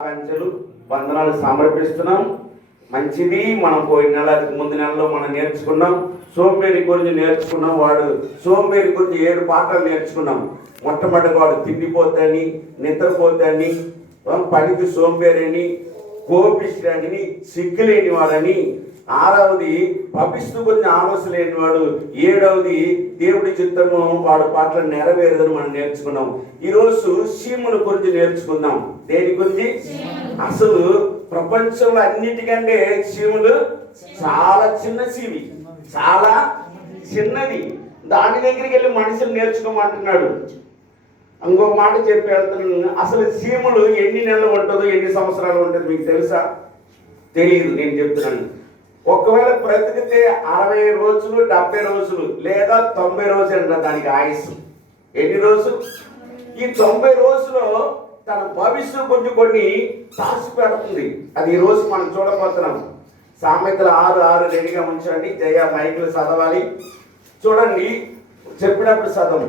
ఆకాంక్షలు వందనాలు సమర్పిస్తున్నాం. మంచిది. మనం పోయిన నెల ముందు నెలలో మనం నేర్చుకున్నాం, సోంబేరి గురించి నేర్చుకున్నాం. వాడు సోంబేరి గురించి 7 పాఠాలు నేర్చుకున్నాం. మొట్టమొదటి వాడు తిండిపోతాని, నిద్రపోతాని, పనికి సోంబేరిని, కోపిష్టాని, సిగ్గులేని వాడని. 6వది భవిష్యత్తు గురించి ఆలోచన లేనివాడు. 7వది దేవుడి చిత్తము వాడు పాటలు నెరవేరదని మనం నేర్చుకున్నాం. ఈరోజు చీముల గురించి నేర్చుకుందాం. దేని గురించి? అసలు ప్రపంచంలో అన్నిటికంటే చీములు చాలా చిన్న జీవి, చాలా చిన్నది. దాని దగ్గరికి వెళ్ళి మనుషులు నేర్చుకోమంటున్నాడు. ఇంకొక మాట చెప్పి వెళ్తున్నాను. అసలు చీములు ఎన్ని నెలలు ఉంటుందో, ఎన్ని సంవత్సరాలు ఉంటుందో మీకు తెలుసా? తెలియదు. నేను చెప్తున్నాను. ఒకవేళ బ్రతికితే 60 రోజులు, 70 రోజులు లేదా 90 రోజులు అంట దానికి ఆయుష్. ఎన్ని రోజులు? ఈ 90 రోజుల్లో తన భవిష్యత్తు గురించి కొన్ని తాసి పెడుతుంది. అది ఈ రోజు మనం చూడబోతున్నాం. సామెతలు 6:6 రెడీగా ఉంచండి. జయ మైకులు చదవాలి. చూడండి, చెప్పినప్పుడు చదవం.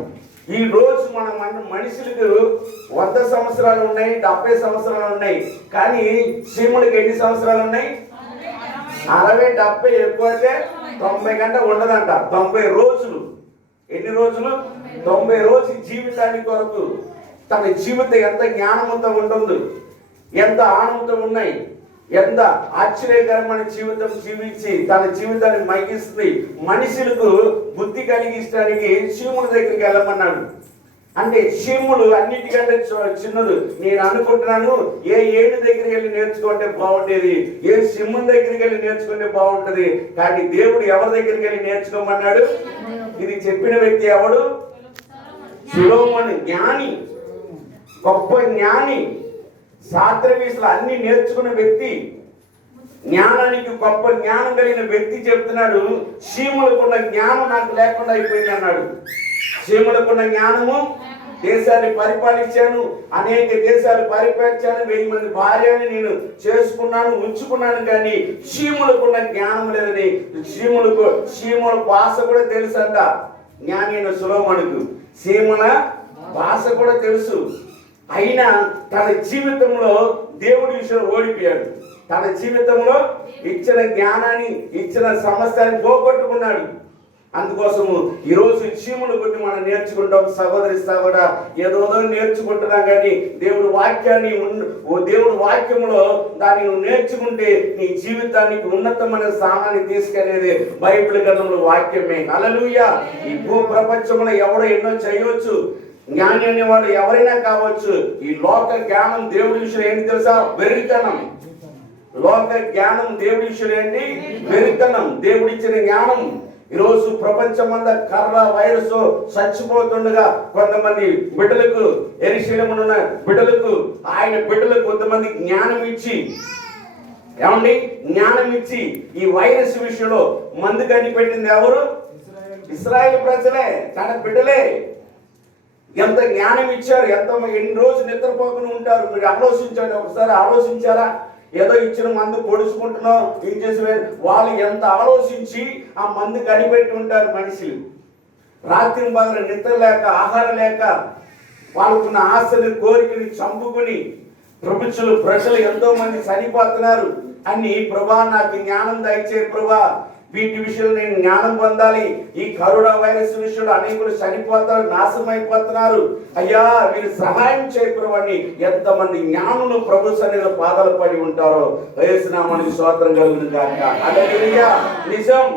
ఈ రోజు మన మనుషులకు 100 సంవత్సరాలు ఉన్నాయి, 70 సంవత్సరాలు ఉన్నాయి. కానీ చీములకి ఎన్ని సంవత్సరాలు ఉన్నాయి? 60, 70, ఎక్కువైతే 90 గంట ఉండదంట. 90 రోజులు. ఎన్ని రోజులు? 90 రోజు జీవితానికి కొరకు తన జీవితం ఎంత జ్ఞానంతో ఉంటుంది, ఎంత ఆనందం ఉన్నాయి, ఎంత ఆశ్చర్యకరమైన జీవితం జీవించి తన జీవితాన్ని మగిస్తుంది. మనుషులకు బుద్ధి కలిగించడానికి చీముల దగ్గరికి వెళ్ళమన్నాడు. అంటే చీములు అన్నిటికంటే చిన్నది. నేను అనుకుంటున్నాను, ఏ ఏడు దగ్గరికి వెళ్ళి నేర్చుకుంటే బాగుండేది, ఏ సింహం దగ్గరికి వెళ్ళి నేర్చుకుంటే బాగుంటది. కానీ దేవుడు ఎవరి దగ్గరికి వెళ్ళి నేర్చుకోమన్నాడు? ఇది చెప్పిన వ్యక్తి ఎవడు? సొలొమోను. జ్ఞాని, గొప్ప జ్ఞాని, శాస్త్రవేత్తలు అన్ని నేర్చుకున్న వ్యక్తి, జ్ఞానానికి గొప్ప జ్ఞానం కలిగిన వ్యక్తి చెప్తున్నాడు, చీములకున్న జ్ఞానం నాకు లేకుండా అయిపోయింది అన్నాడు. చీములకున్న జ్ఞానము, దేశాన్ని పరిపాలించాను, అనేక దేశాలు పరిపాలించాను, 1000 మంది భార్యని నేను చేసుకున్నాను, ఉంచుకున్నాను, కానీ చీములకున్న జ్ఞానం లేదని. చీముల భాష కూడా తెలుసంట జ్ఞాని అయిన సొలొమోనుకు. చీముల భాష కూడా తెలుసు. అయినా తన జీవితంలో దేవుడి విషయంలో ఓడిపోయాడు. తన జీవితంలో ఇచ్చిన జ్ఞానాన్ని, ఇచ్చిన సమస్యని పోగొట్టుకున్నాడు. అందుకోసము ఈరోజు చీముల గురించి మనం నేర్చుకుంటాం. సహోదరి సహోదరా, ఏదో నేర్చుకుంటున్నాం, కానీ దేవుడి వాక్యాన్ని, దేవుడి వాక్యంలో దాన్ని నువ్వు నేర్చుకుంటే నీ జీవితానికి ఉన్నతమైన స్థానాన్ని తీసుకెళ్లేది బైబిల్ గ్రంథంలో వాక్యమే. హల్లెలూయా. ఈ భూ ప్రపంచంలో ఎవడో ఎన్నో చేయవచ్చు, జ్ఞాని అనేవాడు ఎవరైనా కావచ్చు. ఈ లోక జ్ఞానం దేవుడి విషయం ఏంటి తెలుసా? వెరితనం. లోక జ్ఞానం దేవుడి విషయం ఏంటి? వెరితనం. దేవుడిచ్చిన జ్ఞానం ఈరోజు ప్రపంచమంతా కర్ర వైరస్ చచ్చిపోతుండగా కొంతమంది బిడ్డలకు, యెరూషలేములో ఉన్న బిడ్డలకు, ఆయన బిడ్డలకు కొంతమంది జ్ఞానం ఇచ్చి, ఏమండి, జ్ఞానం ఇచ్చి ఈ వైరస్ విషయంలో మందు కనిపెట్టింది ఎవరు? ఇశ్రాయేలు ప్రజలే, తన బిడ్డలే. ఎంత జ్ఞానం ఇచ్చారు, ఎన్ని రోజులు నిద్రపోకుండా ఉంటారు. మీరు ఆలోచించండి, ఒకసారి ఆలోచించారా? ఏదో ఇచ్చిన మందు పొడుచుకుంటున్నాం, ఏం చేసి వాళ్ళు ఎంత ఆలోచించి ఆ మందు కనిపెట్టి ఉంటారు. మనుషులు రాత్రి పగలు నిద్ర లేక, ఆహారం లేక, వాళ్ళకున్న ఆశని, కోరికని చంపుకుని ప్రజలు ఎంతో మంది చనిపోతున్నారు. అని ప్రభా నాకు జ్ఞానం దయచే ప్రభా, వీటి విషయంలో నేను జ్ఞానం పొందాలి. ఈ కరోనా వైరస్ విషయంలో అనేకులు చనిపోతారు, నాశనం అయిపోతున్నారు. అయ్యా మీరు సహాయం చేయకూడవని ఎంతమంది జ్ఞానులు ప్రభు సన్నిధిలో పాదాలు పడి ఉంటారో. యేసునామానికి స్తోత్రం కలుగును గాక. హల్లెలూయా. నిజం,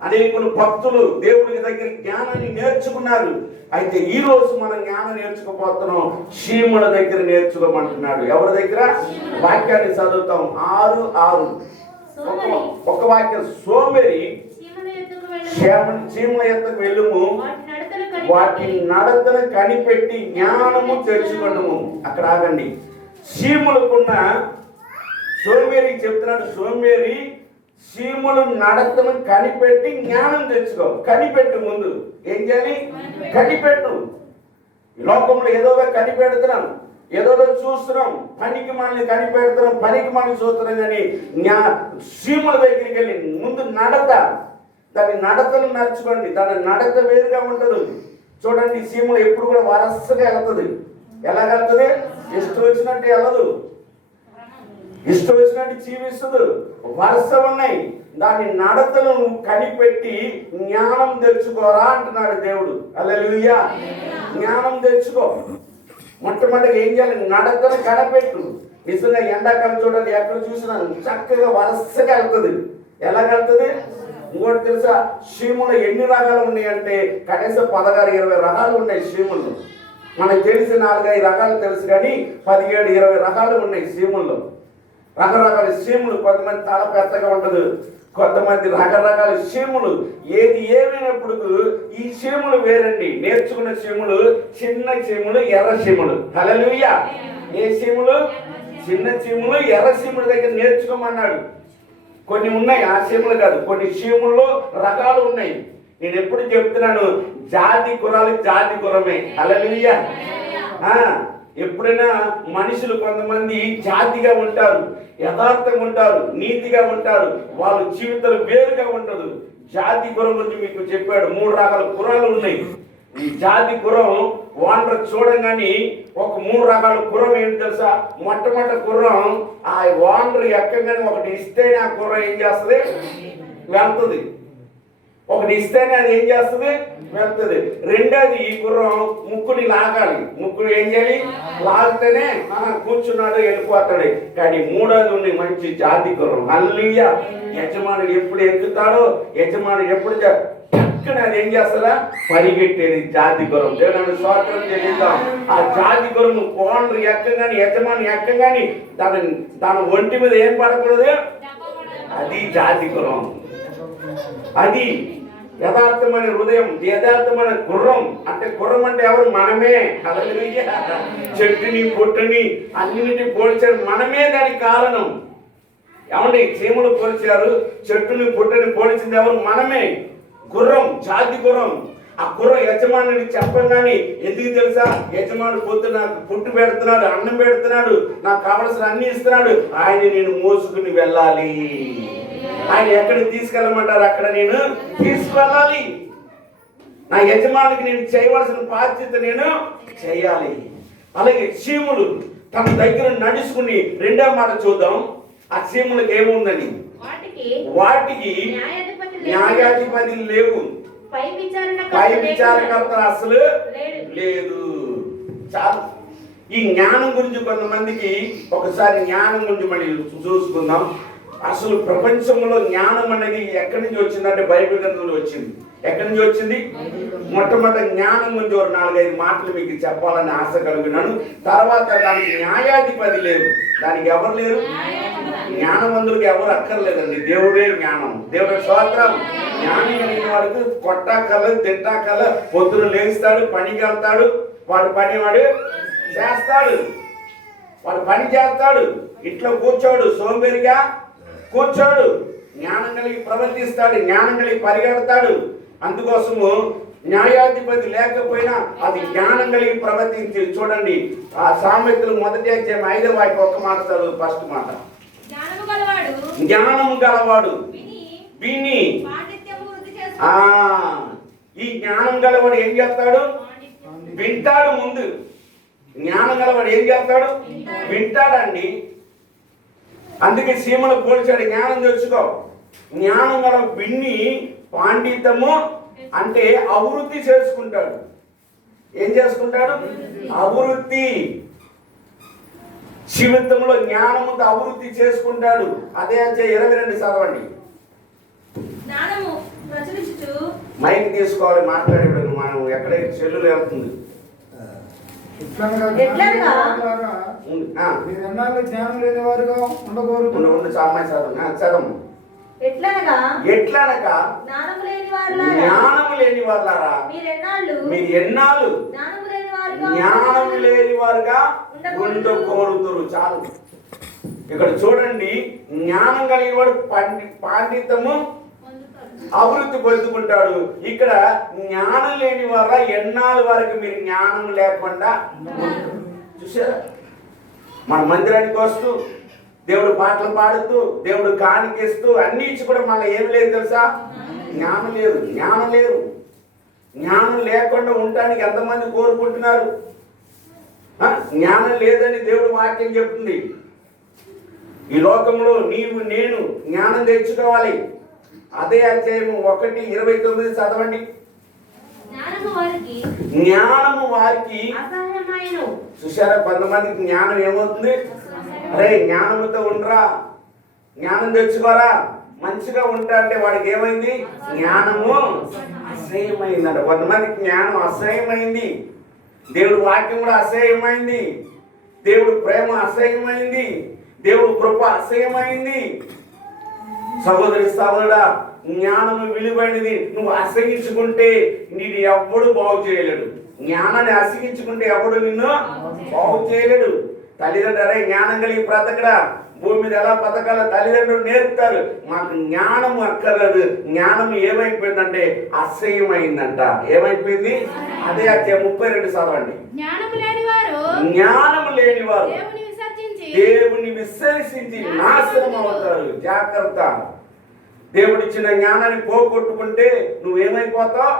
అనేకులు భక్తులు దేవుడి దగ్గర జ్ఞానాన్ని నేర్చుకున్నారు. అయితే ఈ రోజు మనం జ్ఞానం నేర్చుకోపోతున్నాం, చీముల దగ్గర నేర్చుకోమంటున్నాడు. ఎవరి దగ్గర? వాక్యాన్ని చదువుతాం. 6:6 ఒక వాక్యం. సోమేరి చీముల ఎద్దకు వెళ్ళుము, వాటి నడతను కనిపెట్టి జ్ఞానము తెచ్చుకొనుము. అక్కడ ఆగండి. చీములకున్న సోమేరి చెప్తున్నాడు, సోమేరి చీములు నడతను కనిపెట్టి జ్ఞానం తెచ్చుకో. కనిపెట్టు. ముందు ఏం చేయాలి? కనిపెట్టు. లోకంలో ఏదో కనిపెడుతున్నాం, ఏదో చూస్తున్నాం, పనికి మనల్ని కనిపెడుతున్నాం, పనికి మనం చూస్తున్నాం. కానీ చీముల దగ్గరికి వెళ్ళి ముందు నడత, దాని నడతను నడుచుకోండి. దాని నడత వేరుగా ఉంటుంది. చూడండి, చీములు ఎప్పుడు కూడా వరసగా వెళ్తుంది. ఎలా వెళ్తుంది? ఇష్టం వచ్చినట్టు వెళ్ళదు. ఇష్టం వచ్చినట్టు జీవిస్తుంది. వరుస ఉన్నాయి, దాని నడతను కనిపెట్టి జ్ఞానం తెచ్చుకోరా అంటున్నాడు దేవుడు. హల్లెలూయా. జ్ఞానం తెచ్చుకో. మొట్టమొదటిగా ఏం చేయాలి? నడతను కనిపెట్టు. నిజంగా ఎండాకాలం చూడండి, ఎక్కడ చూసినా చక్కగా వరుసగా వెళ్తుంది. ఎలా వెళ్తుంది? ఇంకోటి తెలుసా? చీమలు ఎన్ని రకాలు ఉన్నాయంటే కనీసం 16-20 రకాలు ఉన్నాయి చీమల్లో. మనకు తెలిసి 4-5 రకాలు తెలుసు, కానీ 17-20 రకాలు ఉన్నాయి చీమల్లో. రకరకాల చీమలు. కొంతమంది తల పెద్దగా ఉంటుంది, కొంతమంది రకరకాల చీమలు. ఏది ఏమైనప్పుడు ఈ చీమలు వేరండి. నేర్చుకున్న చీమలు చిన్న చీమలు, ఎర్ర చీమలు. హల్లెలూయా. ఏ చీమలు? చిన్న చీమలు, ఎర్ర చీమల దగ్గర నేర్చుకోమన్నాడు. కొన్ని ఉన్నాయి, ఆ చీమలు కాదు, కొన్ని చీమల్లో రకాలు ఉన్నాయి. నేను ఎప్పుడు చెప్తున్నాను, జాతి కురాలు జాతి కురమే. హల్లెలూయా. ఎప్పుడైనా మనుషులు కొంతమంది జాతిగా ఉంటారు, యథార్థంగా ఉంటారు, నీతిగా ఉంటారు, వాళ్ళ జీవితాలు వేరుగా ఉండదు. జాతి కురం గురించి మీకు చెప్పాడు. 3 రకాల కురాలు ఉన్నాయి. ఈ జాతి కురం ఓనర్ చూడంగానే ఒక 3 రకాల కురం ఏంటి తెలుసా? మొట్టమొదటి కుర్రం ఆ ఓనర్ ఎక్కగానే ఒకటి ఇస్తేనే ఆ కుర్రం ఏం చేస్తుంది? వెళ్తుంది. ఒకటి ఇస్తేనే అది ఏం చేస్తుంది? వెళ్తుంది. రెండోది ఈ గుర్రం ముక్కుని లాగాలి. ముక్కుని ఏం చేయాలి? లాగితేనే కూర్చున్నాడు, వెళ్ళిపోతాడు. కానీ మూడోది ఉంది మంచి జాతి గుర్రం. హల్లెలూయా. యజమానుడు ఎప్పుడు ఎక్కుతాడో, యజమానుడు ఎప్పుడు చక్కన అది ఏం చేస్తుందా? పరిగెట్టేది జాతి గుర్రం. దేవుని స్తోత్రం చెల్లిద్దాం. ఆ జాతి గుర్రం ఓనర్ ఎక్కగాని, యజమాని ఎక్కగాని దాని ఒంటి మీద ఏం పడకూడదు. అది జాతి గుర్రం. అది యథార్థమైన హృదయం, యథార్థమైన గుర్రం. అంటే గుర్రం అంటే ఎవరు? మనమే. హల్లెలూయా. చెట్టుని పొట్టుని అన్నిటి పోల్చారు, మనమే దానికి కారణం. ఏమండి? చీమలు పోల్చారు, చెట్టుని పొట్టుని పోల్చింది ఎవరు? మనమే. గుర్రం, జాతి గుర్రం. ఆ గుర్రం యజమానుని చెప్పగానే ఎందుకు తెలుసా? యజమానుడు పొద్దున పుట్టు పెడుతున్నాడు, అన్నం పెడుతున్నాడు, నాకు కావలసిన అన్ని ఇస్తున్నాడు. ఆయన నేను మోసుకుని వెళ్ళాలి. ఆయన ఎక్కడికి తీసుకెళ్ళమంటారు అక్కడ నేను తీసుకెళ్ళాలి. నా యజమానికి నేను చేయవలసిన బాధ్యత నేను చేయాలి. అలాగే చీములు తన దగ్గర నడుచుకుని, రెండో మాట చూద్దాం. ఆ చీములకు ఏముందని? వాటికి న్యాయాధిపతి లేవు, పై విచారకర్త అసలు లేదు. చాలు. ఈ జ్ఞానం గురించి కొంతమందికి ఒకసారి జ్ఞానం గురించి మళ్ళీ చూసుకుందాం. అసలు ప్రపంచంలో జ్ఞానం అనేది ఎక్కడి నుంచి వచ్చిందంటే బైబిల్ గ్రంథంలో వచ్చింది. ఎక్కడి నుంచి వచ్చింది? మొట్టమొదటి జ్ఞానం గురించి ఒక 4-5 మాటలు మీకు చెప్పాలని ఆశ కలిగినాను. తర్వాత దానికి న్యాయాధిపతి లేరు. దానికి ఎవరు లేరు? జ్ఞానవంతులకు ఎవరు అక్కర్లేదండి. దేవుడే జ్ఞానం. దేవుడి స్తోత్రం. జ్ఞానం కలిగిన వాడికి కొట్టాకల తిట్టాకల పొద్దున లేస్తాడు, పనికి వెళ్తాడు, వాడు పని వాడు చేస్తాడు, వాడు పని చేస్తాడు. ఇంట్లో కూర్చోడు, సోంబేరిగా కూర్చోడు. జ్ఞానం కలిగి ప్రవర్తిస్తాడు, జ్ఞానం కలిగి పరిగెడతాడు. అందుకోసము న్యాయాధిపతి లేకపోయినా అది జ్ఞానం కలిగి ప్రవర్తించి. చూడండి, ఆ సామెతలు 1వ అధ్యాయం 5వ వాక్యం ఒక్క మాట చదువు. ఫస్ట్ మాట, జ్ఞానము గలవాడు విని. ఈ జ్ఞానం గలవాడు ఏం చేస్తాడు? వింటాడు. ముందు జ్ఞానం గలవాడు ఏం చేస్తాడు? వింటాడండి. అందుకే సీమను పోల్చాడు. జ్ఞానం తెచ్చుకో. జ్ఞానం గల విన్ని పాండితము అంటే అభివృద్ధి చేసుకుంటాడు. ఏం చేసుకుంటాడు? అభివృద్ధి. జీవితంలో జ్ఞానముతో అభివృద్ధి చేసుకుంటాడు. అదే 22 చదవండి. మైక్ తీసుకోవాలి, మాట్లాడేప్పుడు మనం ఎక్కడైతే చెల్లులు వెళ్తుంది. జ్ఞానం లేని వారుగా ఉండకూడదు. ఎట్లనగా జ్ఞానము లేని వారులారా మీరు ఎన్నాళ్ళు జ్ఞానం లేని వారుగా ఉండకూడదురు. చాలు. ఇక్కడ చూడండి, జ్ఞానం కలిగిన వాడు పాండితము అభివృద్ధి పొందుకుంటాడు. ఇక్కడ జ్ఞానం లేని వారా ఎన్నాళ్ళ వరకు మీరు జ్ఞానం లేకుండా చూసారా? మన మందిరానికి వస్తూ దేవుడు పాటలు పాడుతూ దేవుడు కానికిస్తూ అన్ని ఇచ్చి కూడా మళ్ళీ ఏమి లేదు తెలుసా? జ్ఞానం లేదు. జ్ఞానం లేదు. జ్ఞానం లేకుండా ఉండటానికి ఎంతమంది కోరుకుంటున్నారు? జ్ఞానం లేదని దేవుడు వాక్యం చెప్తుంది. ఈ లోకంలో నీవు నేను జ్ఞానం తెచ్చుకోవాలి. అదే అధ్యాయము 1:29 చదవండి. జ్ఞానము వారికి అసహ్యమైనను. చూసారా, కొంతమందికి జ్ఞానం ఏమవుతుంది? అరే జ్ఞానముతో ఉండరా, జ్ఞానం తెచ్చుకోరా, మంచిగా ఉంటా అంటే వాడికి ఏమైంది? జ్ఞానము అసహ్యమైందంట. కొంతమందికి జ్ఞానం అసహ్యమైంది. దేవుడు వాక్యం కూడా అసహ్యమైంది. దేవుడు ప్రేమ అసహ్యమైంది. దేవుడు కృప అసహ్యమైంది. సహోదరి సహోదరుడా, జ్ఞానము విలువైనది. నువ్వు అసహించుకుంటే నీకు ఎవడు బాగు చేయలేడు. జ్ఞానాన్ని అసహించుకుంటే ఎవడు నిన్ను బాగు చేయలేడు. తల్లిదండ్రులు అరే జ్ఞానం కలిగి బ్రతకడా, భూమి మీద ఎలా బతకాలో తల్లిదండ్రులు నేర్పుతారు. మాకు జ్ఞానం అక్కర్లేదు. జ్ఞానం ఏమైపోయిందంటే అసహ్యమైందంట. ఏమైపోయింది? అదే అధ్యాయం 32 చదవండి. జ్ఞానము లేనివారు దేవుని విశ్వసించి నాశనం అవుతారు. జాగ్రత్త. దేవుడిచ్చిన జ్ఞానాన్ని పోగొట్టుకుంటే నువ్వేమైపోతావు?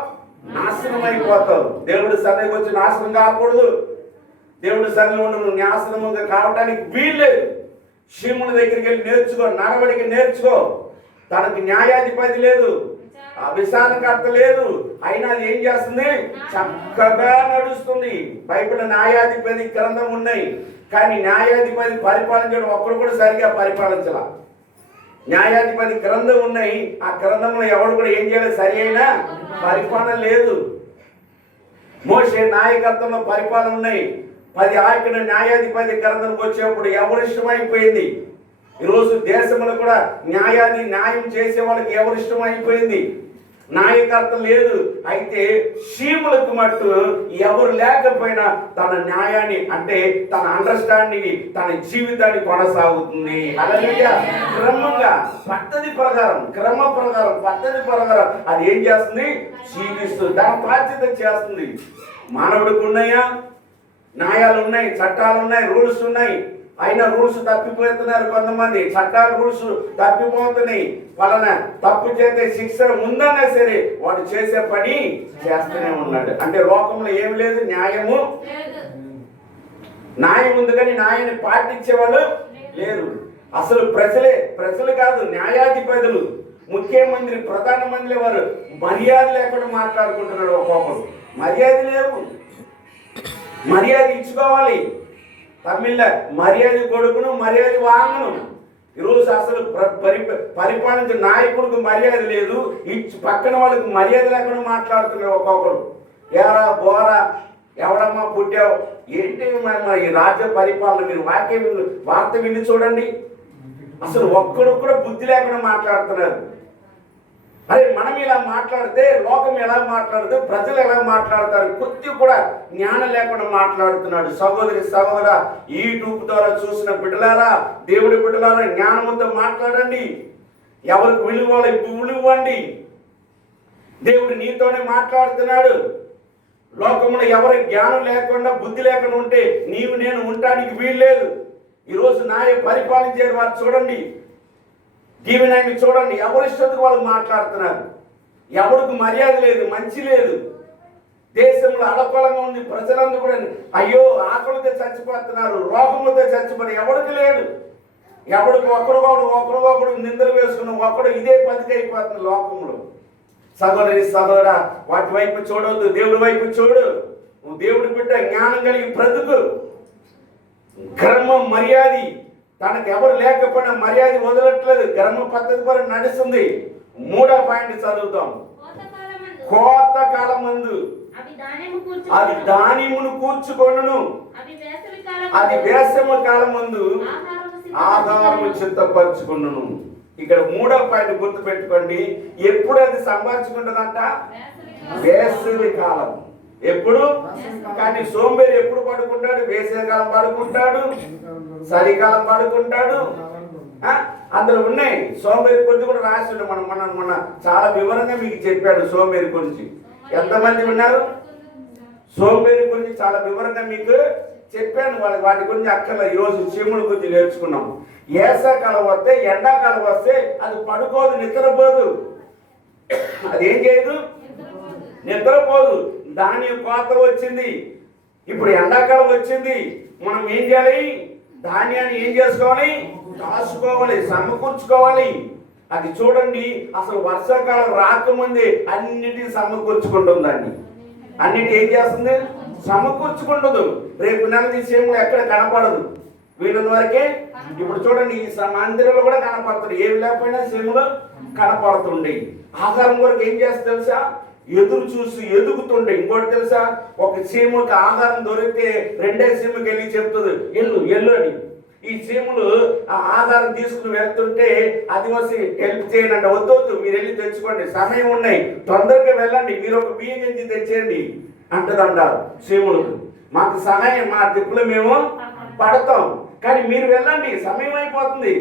నాశనం అయిపోతావు. దేవుడి సన్నిధికి వచ్చి నాశనం కాకూడదు. దేవుడి సన్నిధిలో నువ్వు నాశనంగా కావడానికి వీల్లేదు. శివుని దగ్గరికి వెళ్ళి నేర్చుకో, నడవడికి నేర్చుకో. తనకు న్యాయాధిపతి లేదు, అభిసానకర్త లేదు, అయినా అది ఏం చేస్తుంది? చక్కగా నడుస్తుంది. బైబిల్ న్యాయాధిపతి గ్రంథం ఉన్నాయి, కానీ న్యాయాధిపతి పరిపాలించడం ఒక్కడు కూడా సరిగా పరిపాలించాల. న్యాయాధిపతి గ్రంథం ఉన్నాయి, ఆ గ్రంథంలో ఎవడు కూడా ఏం చేయాలి? సరి అయిన పరిపాలన లేదు. మోషే నాయకత్వంలో పరిపాలన ఉన్నాయి. 10 ఆజ్ఞల న్యాయాధిపతి గ్రంథంకి వచ్చేప్పుడు ఎవరు ఇష్టమైపోయింది. ఈరోజు దేశంలో కూడా న్యాయం చేసే వాళ్ళకి ఎవరు ఇష్టమైపోయింది. నాయకత్వం లేదు. అయితే శీములకు మట్టు ఎవరు లేకపోయినా తన న్యాయాన్ని అంటే తన అండర్స్టాండింగ్, తన జీవితాన్ని కొనసాగుతుంది. హల్లెలూయా. క్రమంగా పద్ధతి ప్రకారం పద్ధతి ప్రకారం అది ఏం చేస్తుంది? జీవిస్తుంది. దాని బాధ్యత చేస్తుంది. మానవుడికి ఉన్నాయా? న్యాయాలు ఉన్నాయి, చట్టాలు ఉన్నాయి, రూల్స్ ఉన్నాయి. అయినా రూల్స్ తప్పిపోతున్నారు కొంతమంది. చట్టాలు రూల్స్ తప్పిపోతున్నాయి. వలన తప్పు చేసే శిక్ష ఉందన్నా సరే వాడు చేసే పని చేస్తూనే ఉన్నాడు. అంటే లోకంలో ఏమి లేదు, న్యాయం ఉంది కానీ న్యాయాన్ని పాటించేవాళ్ళు లేరు. అసలు ప్రజలు కాదు, న్యాయాధిపతులు, ముఖ్యమంత్రి, ప్రధానమంత్రి వారు మర్యాద లేకుండా మాట్లాడుకుంటున్నాడు. ఒక్కొక్కరు మర్యాద లేవు. మర్యాద ఇచ్చుకోవాలి. తమిళ మర్యాద కొడుకును మర్యాద వాంగను. ఈరోజు అసలు పరిపాలించే నాయకుడికి మర్యాద లేదు. పక్కన వాళ్ళకి మర్యాద లేకుండా మాట్లాడుతున్నారు ఒక్కొక్కరు. ఏరా బోరా, ఎవడమ్మా పుట్టావు, ఏంటి ఈ రాజ్య పరిపాలన? మీరు వార్త విని చూడండి. అసలు ఒక్కడు కూడా బుద్ధి లేకుండా మాట్లాడుతున్నారు. అరే మనం ఇలా మాట్లాడితే లోకం ఎలా మాట్లాడుతూ, ప్రజలు ఎలా మాట్లాడతారు? కొద్ది కూడా జ్ఞానం లేకుండా మాట్లాడుతున్నాడు. సహోదరి సహోదరా, యూట్యూబ్ ద్వారా చూసిన బిడ్డలారా, దేవుడి బిడ్డలారా, జ్ఞానంతో మాట్లాడండి. ఎవరికి విలువండి. దేవుడు నీతోనే మాట్లాడుతున్నాడు. లోకంలో ఎవరికి జ్ఞానం లేకుండా, బుద్ధి లేకుండా ఉంటే నీవు నేను ఉండటానికి వీల్లేదు. ఈరోజు పరిపాలించే వారు చూడండి, దీవెనాన్ని చూడండి, ఎవరిష్టకు వాళ్ళు మాట్లాడుతున్నారు. ఎవరికి మర్యాద లేదు, మంచి లేదు. దేశంలో అలకొలంగా ఉంది. ప్రజలందరూ కూడా అయ్యో ఆకలితో చచ్చిపోతున్నారు, రోగములతో చచ్చిపోయి ఎవరికి లేదు. ఎవరికి ఒకడు నిందలు వేసుకున్న ఒకడు ఇదే బతికైపోతుంది లోకంలో. సహోదరి సహోదరా, వాటి వైపు చూడవద్దు, దేవుడి వైపు చూడు. నువ్వు దేవుడి బిడ్డ, జ్ఞానం కలిగి బ్రతుకు. క్రమం మర్యాద, తనకు ఎవరు లేకపోయినా మర్యాద వదలట్లేదు. క్రమ పద్ధతి పరం నడుస్తుంది. 3వ పాయింట్ చదువుతాం. కోత కాలమందు అది ధాన్యమును కూర్చుకొనును, అది వేసవి కాలమందు ఆహారము సిద్ధపరచుకున్నాను. ఇక్కడ 3వ పాయింట్ గుర్తు పెట్టుకోండి. ఎప్పుడు అది సంపాదించుకుంటుందంట? వేసవి కాలం. ఎప్పుడు? కానీ సోంబేరి ఎప్పుడు పడుకుంటాడు? వేసవికాలం పడుకుంటాడు, చలికాలం పడుకుంటాడు. అందులో ఉన్నాయి. సోంబేరి గురించి కూడా రాసి మన చాలా వివరంగా మీకు చెప్పాడు సోంబేరి గురించి. ఎంతమంది ఉన్నారు? సోంబేరి గురించి చాలా వివరంగా మీకు చెప్పాను. వాటి గురించి అక్కర్ల. ఈరోజు చీముల గురించి నేర్చుకున్నాం. వేసవికాలం వస్తే, ఎండాకాలం వస్తే అది పడుకోదు, నిద్రపోదు. అదేం చేయదు? నిద్రపోదు. దాని కోత వచ్చింది. ఇప్పుడు ఎండాకాలం వచ్చింది. మనం ఏం చేయాలి? ధాన్యాన్ని ఏం చేసుకోవాలి? దాచుకోవాలి, సమకూర్చుకోవాలి. అది చూడండి, అసలు వర్షాకాలం రాకముందే అన్నిటిని సమకూర్చుకుంటుందండి. అన్నిటి ఏం చేస్తుంది? సమకూర్చుకుంటుంది. రేపు నెల విషయంలో ఎక్కడ కనపడదు, వీళ్ళ వరకే. ఇప్పుడు చూడండి, ఈ మందిరంలో కూడా కనపడుతుంది. ఏమి లేకపోయినా సీములు కనపడుతుండే. ఆహారం వరకు ఏం చేస్తుంది తెలుసా? ఎదురు చూసి ఎదుగుతుండే. ఇంకోటి తెలుసా? ఒక చీమకి ఆహారం దొరికితే రెండే చీమకి వెళ్ళి చెప్తుంది, ఎల్లు ఎల్లు అని. ఈ చీమలు ఆ ఆహారం తీసుకుని వెళ్తుంటే అది వచ్చి హెల్ప్ చేయనండి. వద్దొద్దు, మీరు వెళ్ళి తెచ్చుకోండి, సమయం ఉన్నాయి, తొందరగా వెళ్ళండి, మీరు ఒక బియ్యం నుంచి తెచ్చేయండి అంటదంటారు చీమలకు. మాకు సహాయం, మా తిప్పులు మేము పడతాం, కానీ మీరు వెళ్ళండి, సమయం అయిపోతుంది.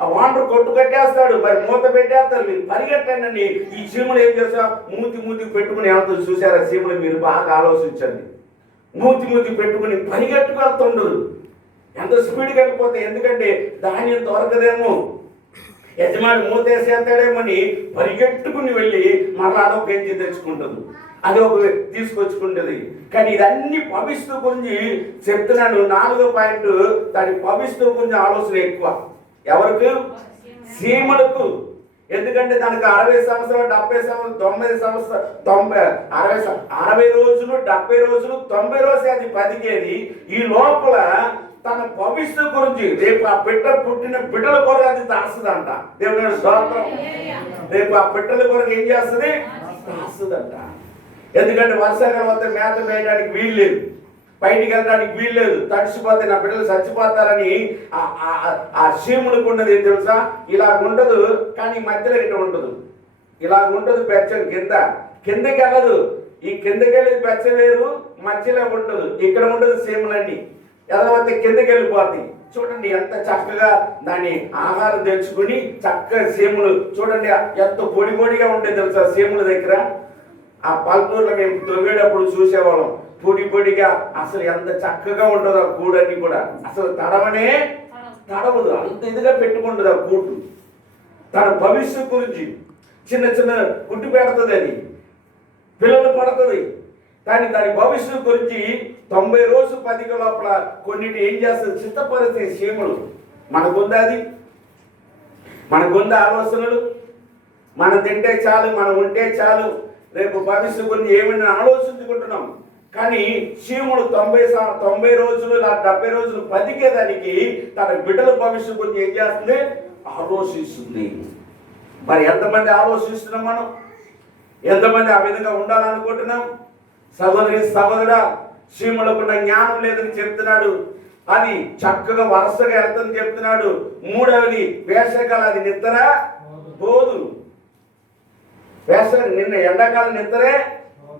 ఆ వాండర్ కొట్టు కట్టేస్తాడు, మరి మూత పెట్టేస్తారు, మీరు పరిగెట్టండి. ఈ చీమలు ఏం చేస్తా? మూతికి పెట్టుకుని వెళ్తుంది. చూసారా చీమలు? మీరు బాగా ఆలోచించండి. మూతి పెట్టుకుని పరిగెట్టుకు వెళ్తుండదు. ఎంత స్పీడ్గా వెళ్ళిపోతాయి, ఎందుకంటే ధాన్యం దొరకదేమో, యజమాని మూతేసేస్తాడేమని పరిగెట్టుకుని వెళ్ళి మరలా అదొక గంజి తెచ్చుకుంటుంది, అది ఒక తీసుకొచ్చుకుంటుంది. కానీ ఇదన్నీ భవిష్యత్తు గురించి చెప్తున్నాను. 4వ పాయింట్, దాని భవిష్యత్తు గురించి ఆలోచన ఎక్కువ. ఎవరికి? సీమలకు. ఎందుకంటే దానికి 60 సంవత్సరాలు, 70 సంవత్సరాలు, 90 సంవత్సరాలు, 60 రోజులు, 70 రోజులు, 90 రోజులు అది బతికేది. ఈ లోపల తన భవిష్యత్తు గురించి, రేపు ఆ పుట్టిన బిడ్డల కొరకు అది దాస్తుందంట. దేవుని స్తోత్రం. రేపు ఆ బిడ్డల కొరకు ఏం చేస్తుంది? దాస్తుందంట. ఎందుకంటే వర్షాకాలం వస్తే మేత వేయడానికి వీలు లేదు, బయటికి వెళ్ళడానికి వీలు లేదు, తడిసిపోతే నా బిడ్డలు చచ్చిపోతారని ఆ చీములకు ఉన్నది ఏం తెలుసా? ఇలా ఉండదు, కానీ మధ్యలో ఇట్లా ఉండదు, ఇలా ఉంటుంది పెచ్చం కిందకి వెళ్ళదు. ఈ కిందకి వెళ్ళేది పెచ్చ వేరు, మధ్యలో ఉండదు, ఇక్కడ ఉండదు. చీమలన్నీ ఎదవతే కిందకి వెళ్ళిపోతాయి. చూడండి ఎంత చక్కగా దాన్ని ఆహారం తెచ్చుకుని చక్కగా చీమలు చూడండి ఎంత పొడిగా ఉంటాయి తెలుసా చీమల దగ్గర. ఆ పల్లెటూరులో మేము తొవ్వేటప్పుడు చూసేవాళ్ళం, పొడిగా అసలు ఎంత చక్కగా ఉంటుందో ఆ కూడన్నీ కూడా. అసలు తడవదు, అంత ఇదిగా పెట్టుకుంటుంది ఆ కూటు. తన భవిష్యత్తు గురించి చిన్న గుడ్డు పెడుతుంది, అది పిల్లలు పడుతుంది. కానీ దాని భవిష్యత్తు గురించి 90 రోజులు 10 లోపల కొన్నిటి ఏం చేస్తుంది? చిత్తపరిచే చీమలు. మనకుందా అది? మనకుందా ఆలోచనలు? మనం తింటే చాలు, మనం ఉంటే చాలు, రేపు భవిష్యత్తు గురించి ఏమైనా ఆలోచించుకుంటున్నాం. కానీ చీమలు 90 రోజులు, 70 రోజులు బతికేదానికి తన బిడ్డల భవిష్యత్తు గురించి ఏం చేస్తుంది? ఆలోచిస్తుంది. మరి ఎంతమంది ఆలోచిస్తున్నాం మనం? ఎంతమంది ఆ విధంగా ఉండాలనుకుంటున్నాం? సహోదరా, చీమలకున్న జ్ఞానం లేదని చెప్తున్నాడు. అది చక్కగా వరుసగా వెళ్తుందని చెప్తున్నాడు. 3వది, వేసవికాలం అది నిద్ర పోదు. నిన్న ఎండాకాలం నిద్రే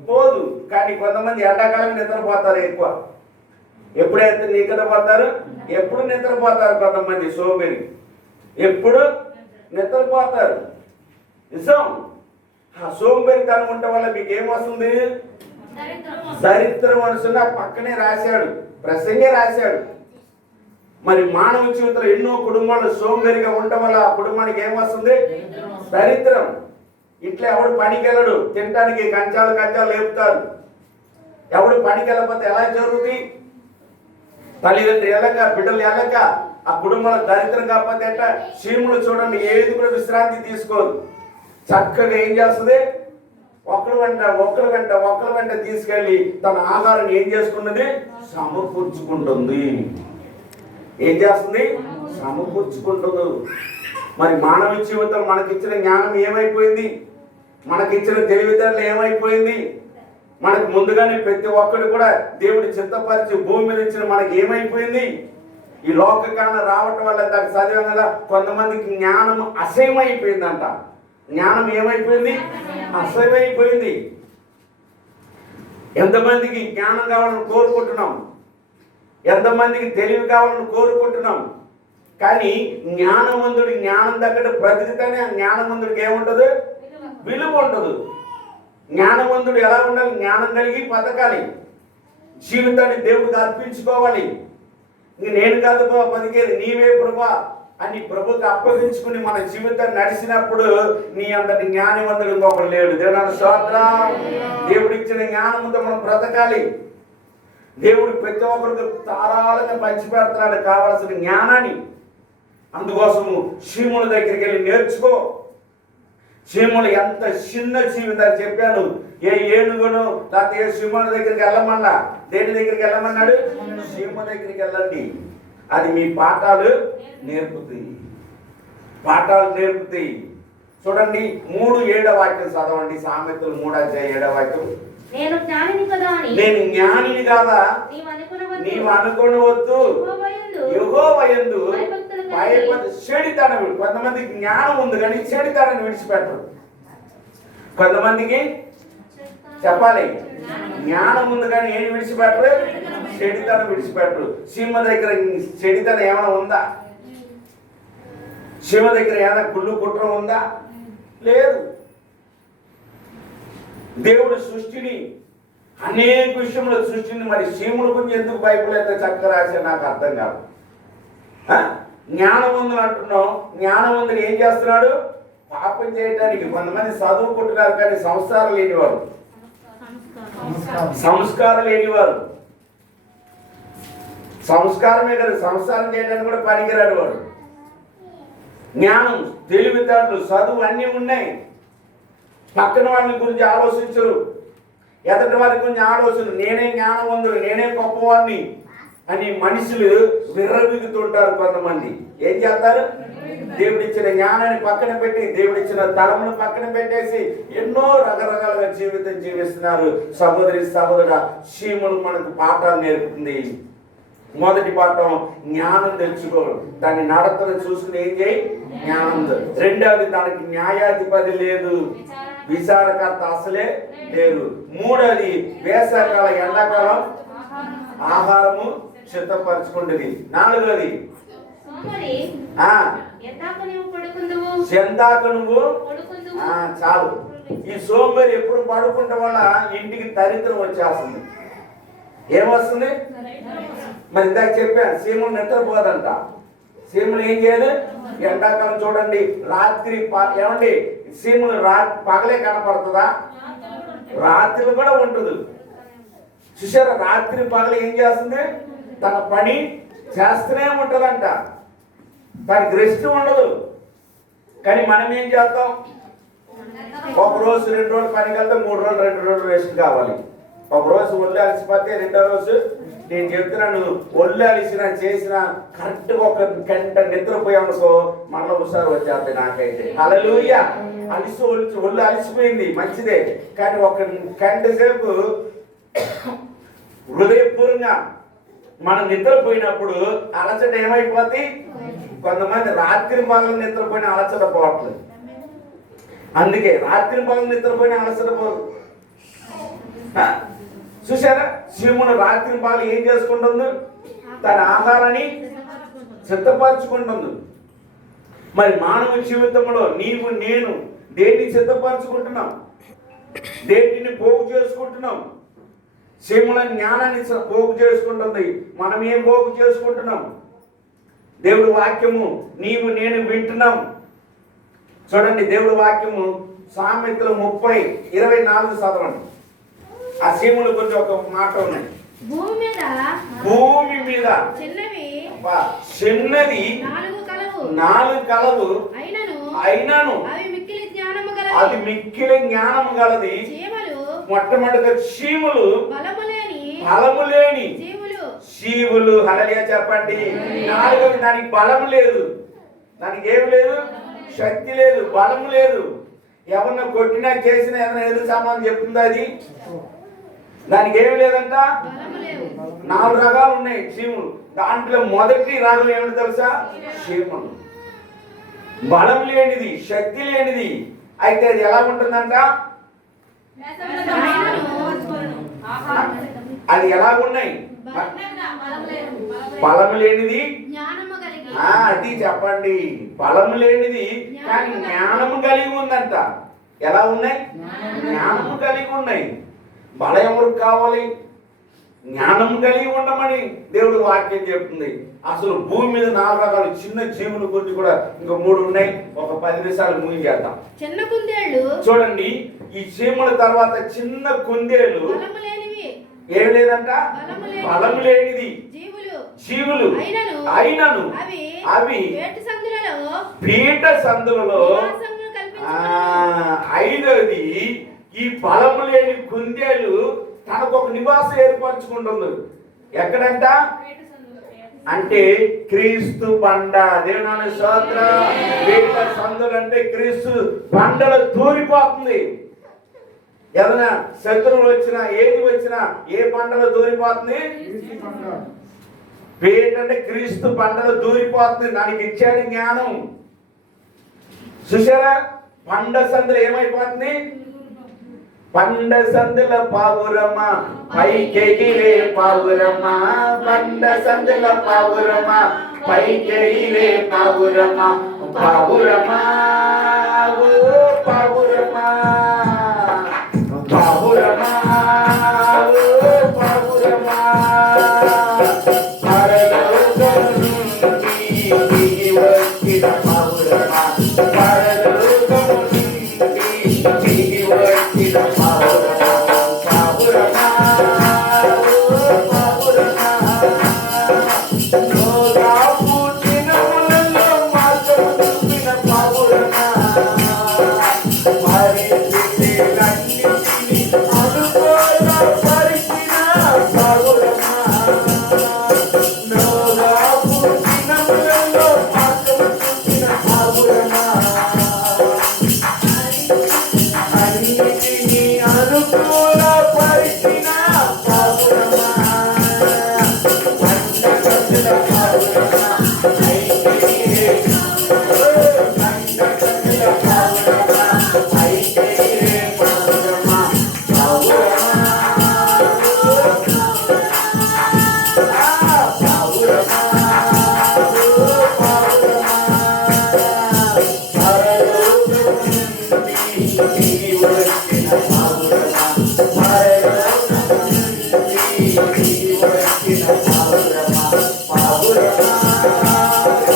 పోదు, కానీ కొంతమంది ఎండాకాలం నిద్రపోతారు ఎక్కువ. ఎప్పుడైతే నిద్రపోతారు? ఎప్పుడు నిద్రపోతారు. కొంతమంది సోమేరి ఎప్పుడు నిద్రపోతారు. నిజం. ఆ సోంబేరితనం ఉండటం వల్ల మీకు ఏమొస్తుంది? దరిద్రం అనుసున్న పక్కనే రాశాడు, ప్రసంగే రాశాడు. మరి మానవ జీవితంలో ఎన్నో కుటుంబాలు సోంబేరిగా ఉండటం వల్ల ఆ కుటుంబానికి ఏమొస్తుంది? దరిద్రం. ఇట్లా ఎవడు పనికి వెళ్ళడు, తినడానికి కంచాలు లేపుతారు. ఎవడు పనికి వెళ్ళకపోతే ఎలా జరుగుతుంది? తల్లిదండ్రులు వెళ్ళక, బిడ్డలు వెళ్ళక ఆ కుటుంబంలో దరిద్రం కాకపోతే ఎట్ట? చీమలు చూడండి, ఏది కూడా విశ్రాంతి తీసుకోదు. చక్కగా ఏం చేస్తుంది? ఒకరి వెంట తీసుకెళ్ళి తన ఆహారాన్ని ఏం చేసుకున్నది? సమకూర్చుకుంటుంది. ఏం చేస్తుంది? సమకూర్చుకుంటుంది. మరి మానవ జీవితం మనకిచ్చిన జ్ఞానం ఏమైపోయింది? మనకిచ్చిన తెలివితేటలు ఏమైపోయింది? మనకు ముందుగానే ప్రతి ఒక్కరు కూడా దేవుడి చిత్తపరిచి భూమి మీద ఇచ్చిన మనకి ఏమైపోయింది? ఈ లోకకాలం రావటం వల్ల దానికి చదివాం కదా, కొంతమందికి జ్ఞానం అసహ్యమైపోయిందంట. జ్ఞానం ఏమైపోయింది? అసహ్యమైపోయింది. ఎంతమందికి జ్ఞానం కావాలని కోరుకుంటున్నాం, ఎంతమందికి తెలివి కావాలని కోరుకుంటున్నాం. కానీ జ్ఞానవంతుడి జ్ఞానం దగ్గర బ్రతికితేనే ఆ జ్ఞానవంతుడికి ఏముంటదు? విలువ ఉండదు. జ్ఞానవంతుడు ఎలా ఉండాలి? జ్ఞానం కలిగి బతకాలి, జీవితాన్ని దేవుడికి అర్పించుకోవాలి. ఇంక నేను కాదు బతికేది, నీవే ప్రభా అని ప్రభుకి అప్పగించుకుని మన జీవితాన్ని నడిచినప్పుడు నీ అంతటి జ్ఞానవంతుడు ఇంకొకరు లేడు. దేవుని స్తోత్రం. దేవుడిచ్చిన జ్ఞానంతో మనం బ్రతకాలి. దేవుడు ప్రతి ఒక్కరికి ధారాళంగా పంచిపెడుతున్నాడు కావాల్సిన జ్ఞానాన్ని. అందుకోసము శీముల దగ్గరికి వెళ్ళి నేర్చుకో. చీమలు ఎంత చిన్న చీమ దాన్ని చెప్పాను. ఏ ఏనుగును లేకపోతే ఏ సింహం దగ్గరికి వెళ్ళమన్నా, దేని దగ్గరికి వెళ్ళమన్నాడు? చీమ దగ్గరికి వెళ్ళండి. అది మీ పాఠాలు నేర్పుతాయి, పాఠాలు నేర్పుతాయి. చూడండి 3:7 వాక్యం చదవండి. సామెతలు 3:7 వాక్యం. నేను జ్ఞానిని కదా అని నేను జ్ఞానిని కాదా నీవు అనుకోవద్దు, యెహోవా యందు భయపడు. చెడితనం, కొంతమందికి జ్ఞానం ఉంది కానీ చెడితనాన్ని విడిచిపెట్టరు. కొంతమందికి చెప్పాలి, జ్ఞానం ఉంది కానీ ఏం విడిచిపెట్టరు? చెడితనం విడిచిపెట్టరు. సింహ దగ్గర చెడితనం ఏమైనా ఉందా? సింహ దగ్గర ఏమైనా కుళ్ళు కుట్ర ఉందా? లేదు. దేవుడు సృష్టిని అనేక విషయంలో సృష్టిని, మరి సీముల గురించి ఎందుకు బైబిల్ అయితే చక్కగా రాసే నాకు అర్థం కాదు. జ్ఞానవంతులు అంటున్నాం, జ్ఞానవంతులు ఏం చేస్తున్నాడు? పాపం చేయడానికి. కొంతమంది చదువుకుంటున్నారు కానీ సంస్కారం లేనివారు, సంస్కారం లేనివారు. సంస్కారమే కదా, సంస్కారం చేయడానికి కూడా పనికిరాడు వాడు. జ్ఞానం, తెలివితేటలు, చదువు అన్నీ ఉన్నాయి. పక్కన వాళ్ళ గురించి ఆలోచించరు, ఎదటి వారి గురించి ఆలోచన. నేనే జ్ఞానవంతుడు, నేనే గొప్పవాడిని అని మనుషులు విర్రవీగుతుంటారు. కొంతమంది ఏం చేస్తారు? దేవుడిచ్చిన జ్ఞానాన్ని పక్కన పెట్టి, దేవుడిచ్చిన తలమును పక్కన పెట్టేసి ఎన్నో రకరకాలుగా జీవితం జీవిస్తున్నారు. సహోదరి సహోదరుడా, శీములు మనకు పాఠాలు నేర్పుతుంది. మొదటి పాఠం జ్ఞానం తెచ్చుకో. దాన్ని నడతను చూసుకుని ఏం చేయి? జ్ఞానం. రెండవది, దానికి న్యాయాధిపతి లేదు, విచారకర్త అసలే లేరు. మూడవది, వేసవికాలం ఎండాకాలం ఆహారము సిద్ధపరచుకుంటుంది. నాలుగవది, ఎందాక నువ్వు చాలు. ఈ సోమవారి ఎప్పుడు పడుకుంటే వల్ల ఇంటికి దరిద్రం వచ్చేస్తుంది. ఏమొస్తుంది? మరి ఇందాక చెప్పాను, సీమలు నిద్రపోదంట. సీమలు ఏం చేయాలి? ఎండాకాలం చూడండి, రాత్రి ఏమండి, సీమలు పగలే కనపడుతుందా? రాత్రి కూడా ఉంటుంది. చూసారా, రాత్రి పగలు ఏం చేస్తుంది? తన పని చేస్తూనే ఉంటుందంట. దానికి రెస్ట్ ఉండదు. కానీ మనం ఏం చేస్తాం? ఒక రోజు 2 రోజులు పనికి వెళ్తే 3 రోజులు 2 రోజులు రెస్ట్ కావాలి. ఒక రోజు ఒళ్ళు అలసిపోతే రెండో రోజు నేను చెప్తున్నాను, ఒళ్ళు అలిసిన చేసిన కరెక్ట్గా ఒక గంట నిద్రపోయామనుకో మళ్ళీ ఒకసారి వచ్చేది నాకైతే. హల్లెలూయా. ఒళ్ళు అలిసిపోయింది మంచిదే, కానీ ఒక గంట సేపు హృదయపూర్వంగా మనం నిద్రపోయినప్పుడు అలసట ఏమైపోతుంది? కొంతమంది రాత్రి పగలు నిద్రపోయిన అలసట పోవట్లేదు. అందుకే రాత్రి పగలు నిద్రపోయిన అలసట పోదు. చూసారా, శివుడు రాత్రి పగలు ఏం చేసుకుంటుంది? తన ఆహారాన్ని సిద్ధపరచుకుంటుంది. మరి మానవ జీవితంలో నీవు నేను దేన్ని సిద్ధపరచుకుంటున్నాం? దేనిని పోగు చేసుకుంటున్నాం? శివుల జ్ఞానాన్ని పోగు చేసుకుంటుంది. మనం ఏం పోగు చేసుకుంటున్నాం? దేవుడి వాక్యము నీవు నేను వింటున్నాం. చూడండి, దేవుడి వాక్యము సామెతలు 30:24 చదవండి. ఆ సీముల గురించి ఒక మాట ఉన్నాయి. భూమి మీద చిన్నది 4 కలవు, అయినను అది మిక్కిలి జ్ఞానము గలది. మొట్టమొదటిగా చీములు బలము లేని జీవులు. హల్లెలూయా చెప్పండి. 4వది, దానికి బలం లేదు, దానికి ఏమి లేదు? శక్తి లేదు, బలం లేదు. ఎవరిని కొట్టినా చేసినా ఏదైనా ఎదురు సమానం చెప్తుందా? అది దానికి ఏమి లేదంట. 4 రకాలు ఉన్నాయి చీములు. దాంట్లో మొదటి రకం ఏమిటి తెలుసా? చీమలు. బలం లేనిది, శక్తి లేనిది. అయితే అది ఎలా ఉంటుందంట? అది ఎలాగున్నాయి? బలం లేనిది, అది చెప్పండి. బలం లేనిది కానీ జ్ఞానము కలిగి ఉందంట. ఎలా ఉన్నాయి? జ్ఞానము కలిగి ఉన్నాయి. బలం ఎవరికి కావాలి? జ్ఞానం కలిగి ఉండమని దేవుడు వాక్యం చెప్తుంది. అసలు భూమి మీద 4 రకాల చిన్న జీవుల గురించి కూడా ఇంకా 3 ఉన్నాయి. ఒక 10 నిమిషాలు ముగించేద్దాం. చిన్న కుందేళ్ళు. చూడండి, ఈ చీమల తర్వాత చిన్న కుందేలు ఏం లేదంట, బలం లేనిది జీవులు అయినను అవి పీట సందులలో అయినది. ఈ బలము లేని కుందేలు తనకు ఒక నివాసం ఏర్పరచుకుంటుంది. ఎక్కడంట అంటే క్రీస్తు బండ. దేవుని స్తోత్రం. పీట సందులు అంటే క్రీస్తు బండలు దూరిపోతుంది. ఏదైనా శత్రువులు వచ్చినా ఏది వచ్చినా ఏ బండలో దూరిపోతుంది? పీట అంటే క్రీస్తు బండలో దూరిపోతుంది. దానికి ఇచ్చాడు జ్ఞానం. చూసారా, పండ సందులు ఏమైపోతుంది? పండ సందుల పావురమ్మ పైకెగిరే పావురమ్మ, పండ సందుల పావురమ్మ పైకెగిరే పావురమ్మ, పావురమ్మ ఓ పావురమ్మ, పావురమ్మ ఓ పావురమ్మ. పరలోకం నుండి దిగి వచ్చిన పావురమ్మ, పరలోకం నుండి దిగి వచ్చిన పావురమ్మ, పావురమ్మ ఓ పావురమ్మ. నోరాపు దినములలో మార్గము చూపిన పావురమ్మ, పరిస్థితులన్నిటినీ అనుకోగా పరిచిన పావురమ్మ. నోరాపు దినములలో మార్గము చూపిన పావురమ్మ, అన్నిటినీ అనుకూల పరిచిన పావురమ్మ. పండ సందుల పావురమ్మ పైకెగిరే, పండ సందుల పావురమ్మ పైకెగిరే పావురమ్మ, పావురమ్మ పావురమ్మ ఓ పావురమ్మ. పరలోకం నుండి దిగి వచ్చిన పావురమ్మ, పరలోకం నుండి దిగి వచ్చిన పావురమ్మ, పావురమ్మ ఓ.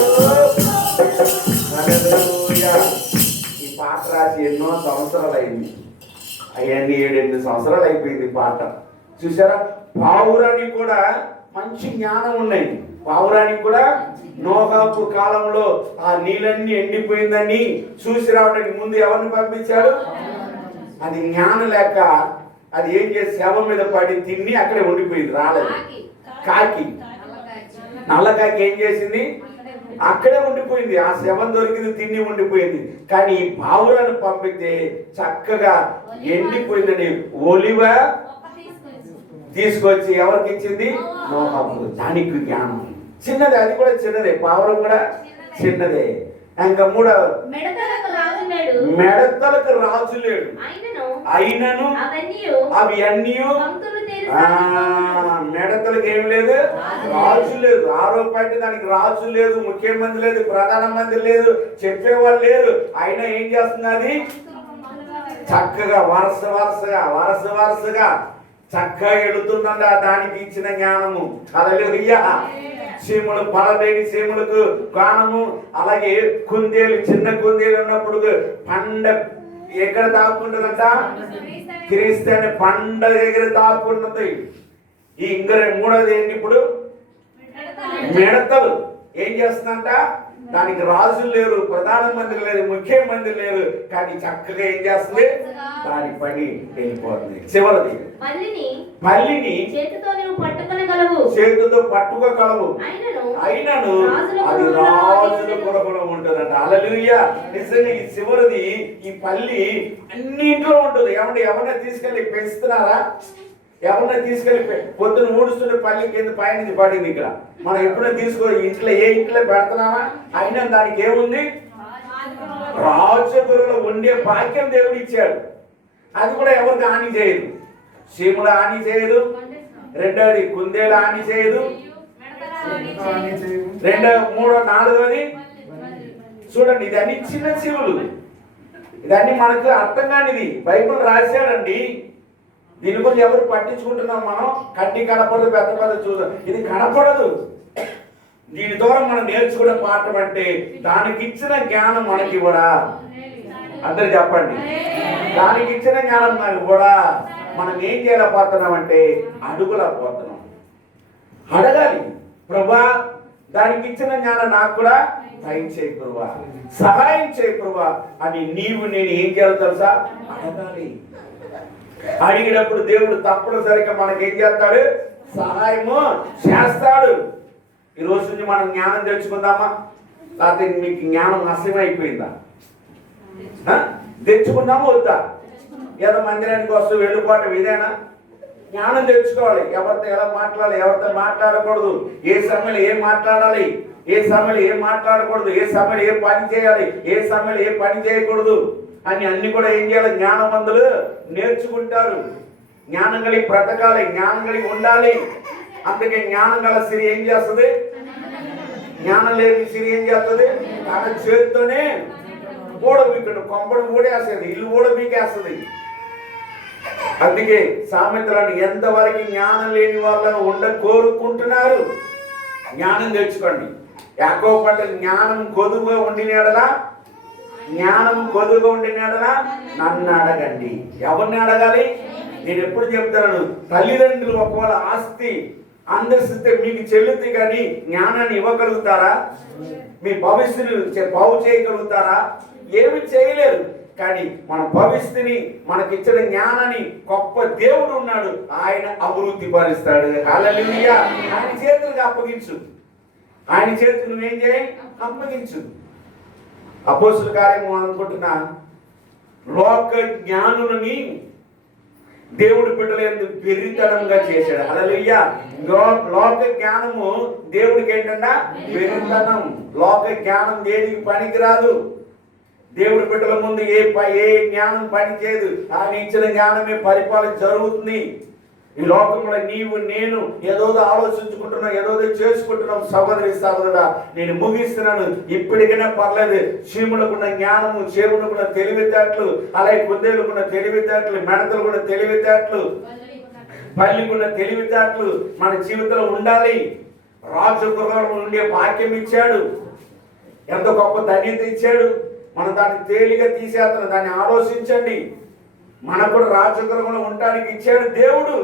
హల్లెలూయా. ఈ పాట రాసి ఎన్నో సంవత్సరాలు అయింది. అవన్నీ 7-8 సంవత్సరాలు అయిపోయింది ఈ పాట. చూసారా, పావురానికి కూడా మంచి జ్ఞానం ఉన్నాయి. పావురానికి కూడా నోహాపు కాలంలో ఆ నీళ్ళన్నీ ఎండిపోయిందని చూసి రావడానికి ముందు ఎవరిని పంపించాడు? అది జ్ఞానం లేక అది ఏం చేసి శవం మీద పడి తిని అక్కడే ఉండిపోయింది, రాలేదు. కాకి, నల్లకాకి ఏం చేసింది? అక్కడే ఉండిపోయింది. ఆ శవం దొరికింది, తిని ఉండిపోయింది. కానీ ఈ పావురాన్ని పంపితే చక్కగా ఎండిపోయిందని ఒలివ తీసుకొచ్చి ఎవరికి ఇచ్చింది? నోహాకు. దానికి జ్ఞానం చిన్నదే, అది కూడా చిన్నదే, పావురం కూడా చిన్నదే. ఇంకా మూడవ, మెడతలకు రాజు లేడు, అయినను అవి అన్నీ. మెడతలకు ఏం లేదు? రాజు లేదు. ఆరోపంటే దానికి రాజు లేదు, ముఖ్యమంత్రి లేదు, ప్రధానమంత్రి లేదు, చెప్పేవాళ్ళు లేరు. అయినా ఏం చేస్తున్నది? చక్కగా వరుసగా చక్కగా ఎడుతుందంట. దానికి ఇచ్చిన జ్ఞానము. హల్లెలూయా. చీములు, పడలేని చీములకు జ్ఞానము. అలాగే కుందేలు, చిన్న కుందేలు ఉన్నప్పుడు పండ ఎక్కడ దాక్కుంటుందంట? క్రీస్తు అనే పండ దగ్గర దాక్కుంటుంది. ఈ ఇంకా మూడవది ఏంటి? ఇప్పుడు మిడతలు ఏం చేస్తుందంట? దానికి రాజులు లేరు, ప్రధానమంత్రి లేరు, ముఖ్యమంత్రి లేరు, కానీ చక్కగా ఏం చేస్తుంది? దాని పని వెళ్ళిపోతుంది. చివరిది పల్లిని చేతితో పట్టుకోగలవు, అయినను అది రాజుల కొరకు ఉంటుందంట. హల్లెలూయా. నిజంగా ఈ చివరిది, ఈ పల్లి అన్నింట్లో ఉంటుంది. ఎవరైనా తీసుకెళ్ళి పెంచుతున్నారా? ఎవరైనా తీసుకెళ్ళి పొద్దున ఊడుస్తుంటే పల్లి కింద పైనుంచి పడింది. ఇక్కడ మనం ఎప్పుడైనా తీసుకొని ఇంట్లో ఏ ఇంట్లో పెడుతున్నామా? అయినా దానికి ఏముంది? రాజగురులో ఉండే భాగ్యం దేవుడు ఇచ్చాడు. అది కూడా ఎవరికి హాని చేయదు. చీముల హాని చేయదు, రెండవది కుందేలు హాని చేయదు, నాలుగవది చూడండి, ఇది అన్ని చిన్న జీవులు. ఇదన్నీ మనకు అర్థం కానిది. బైబిల్ రాశాడండి. దీని గురించి ఎవరు పట్టించుకుంటున్నాం? మనం కంటి కనపడదు, పెద్ద చూద్దాం. ఇది కనపడదు. దీని ద్వారా మనం నేర్చుకునే పాఠం అంటే దానికి ఇచ్చిన జ్ఞానం మనకి కూడా. అందరు చెప్పండి, దానికి ఇచ్చిన జ్ఞానం నాకు కూడా. మనం ఏం చేయలేకపోతున్నామంటే అడుగులేకపోతున్నాం. అడగాలి, ప్రభా దానికి ఇచ్చిన జ్ఞానం నాకు కూడా దయ చేయి ప్రభా, సహాయం చేయి ప్రభా అని నీవు నేను ఏం చేయాలి తెలుసా? అడగాలి. అడిగినప్పుడు దేవుడు తప్పనిసరిగా మనకి ఏం చేస్తాడు? సహాయము చేస్తాడు. ఈ రోజు నుంచి మనం జ్ఞానం తెచ్చుకుందామా? లేకపోతే మీకు జ్ఞానం నష్టమైపోయిందా? తెచ్చుకుందామా వద్దా? ఏదో మందిరానికి వస్తూ వెళ్ళిపోవటం ఇదేనా? జ్ఞానం తెచ్చుకోవాలి. ఎవరితో ఎలా మాట్లాడాలి, ఎవరితో మాట్లాడకూడదు, ఏ సమయంలో ఏం మాట్లాడాలి, ఏ సమయంలో ఏం మాట్లాడకూడదు, ఏ సమయంలో ఏ పని చేయాలి, ఏ సమయంలో ఏ పని చేయకూడదు అని అన్ని కూడా ఏం చేయాలి? జ్ఞానవంతులు నేర్చుకుంటారు. జ్ఞానం కలిగి బ్రతకాలి, జ్ఞానం కలిగి ఉండాలి. అందుకే జ్ఞానం గల సిరి ఏం చేస్తుంది? జ్ఞానం లేని సిరి ఏం చేస్తుంది? తన చేతితోనే ఊడబీకడు, కొంపడు ఊడేస్తుంది, ఇల్లు ఊడబీకేస్తుంది. అందుకే సామెతలను ఎంతవరకు జ్ఞానం లేని వాళ్ళ ఉండ కోరుకుంటున్నారు. జ్ఞానం తెచ్చుకోండి. యాకోబు పట్ల జ్ఞానం కొదువుగా ఉండినాడలా, జ్ఞానం కొదువుగా ఉండినాడలా నన్ను అడగండి. ఎవరిని అడగాలి? నేను ఎప్పుడు చెప్తాను, తల్లిదండ్రులు ఒకవేళ ఆస్తి అందరిస్తే మీకు చెల్లుద్ది, కానీ జ్ఞానాన్ని ఇవ్వగలుగుతారా? మీ భవిష్యత్తుని బాగు చేయగలుగుతారా? ఏమి చేయలేరు. కానీ మన భవిష్యత్తుని మనకిచ్చిన జ్ఞానాన్ని గొప్ప దేవుడు ఉన్నాడు, ఆయన అభివృద్ధి పరుస్తాడు. హల్లెలూయా. ఆయన చేతులకు అప్పగించు, ఆయన చేతులు నువ్వేం చేయి? అప్పగించు. అపోస్తుల కార్యము అనుకుంటున్నా, లోక జ్ఞానులని దేవుడు బిడ్డలందు వెర్రితనంగా చేశాడు. హల్లెలూయా. లోక జ్ఞానము దేవుడికి ఏంటంటే వెర్రితనం. లోక జ్ఞానం దేనికి పనికిరాదు. దేవుడి బిడ్డల ముందు ఏ జ్ఞానం పని చేయదు. ఆయన ఇచ్చిన జ్ఞానమే పరిపాలన జరుగుతుంది. ఈ లోకంలో నీవు నేను ఏదో ఆలోచించుకుంటున్నావు, ఏదో చేసుకుంటున్నావు. సహోదరి సహోదరుడా, నేను ముగిస్తున్నాను. ఇప్పటికైనా పర్లేదు. చీములకున్న జ్ఞానము, చేవులకున్న తెలివితేటలు, అలాగే కుందేలుకున్న తెలివితేటలు, మెడతలుకున్న తెలివితేటలు, పల్లికున్న తెలివితేటలు మన జీవితంలో ఉండాలి. రాజు గృహంలో ఉండే భాగ్యం ఇచ్చాడు, ఎంత గొప్ప ధన్యత ఇచ్చాడు. మనం దాన్ని తేలిగా తీసేస్తున్నాం. దాన్ని ఆలోచించండి. మనకు కూడా రాజగృహంలో ఉండడానికి ఇచ్చాడు దేవుడు.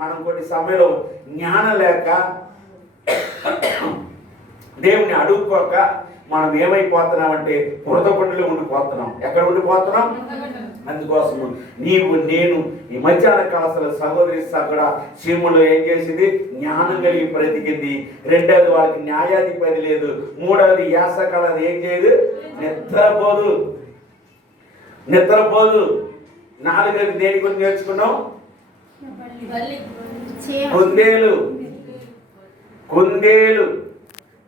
మనం కొన్ని సమయంలో జ్ఞానం లేక దేవుని అడుక్కోక మనం ఏమైపోతున్నామంటే బురదగుండలో ఉండిపోతున్నాం. ఎక్కడ ఉండిపోతున్నాం? అందుకోసము నీవు నేను ఈ మధ్యాహ్న కాలసల సహోదరి సగడ చీములు ఏం చేసింది? జ్ఞానం కలిగి బ్రతికింది. రెండవది వాళ్ళకి న్యాయాధిపతి లేదు. మూడవది యాసకాలం ఏం చేయదు? నిద్రపోదు. నాలుగవది దేని గురించి నేర్చుకున్నాం? కుందేలు.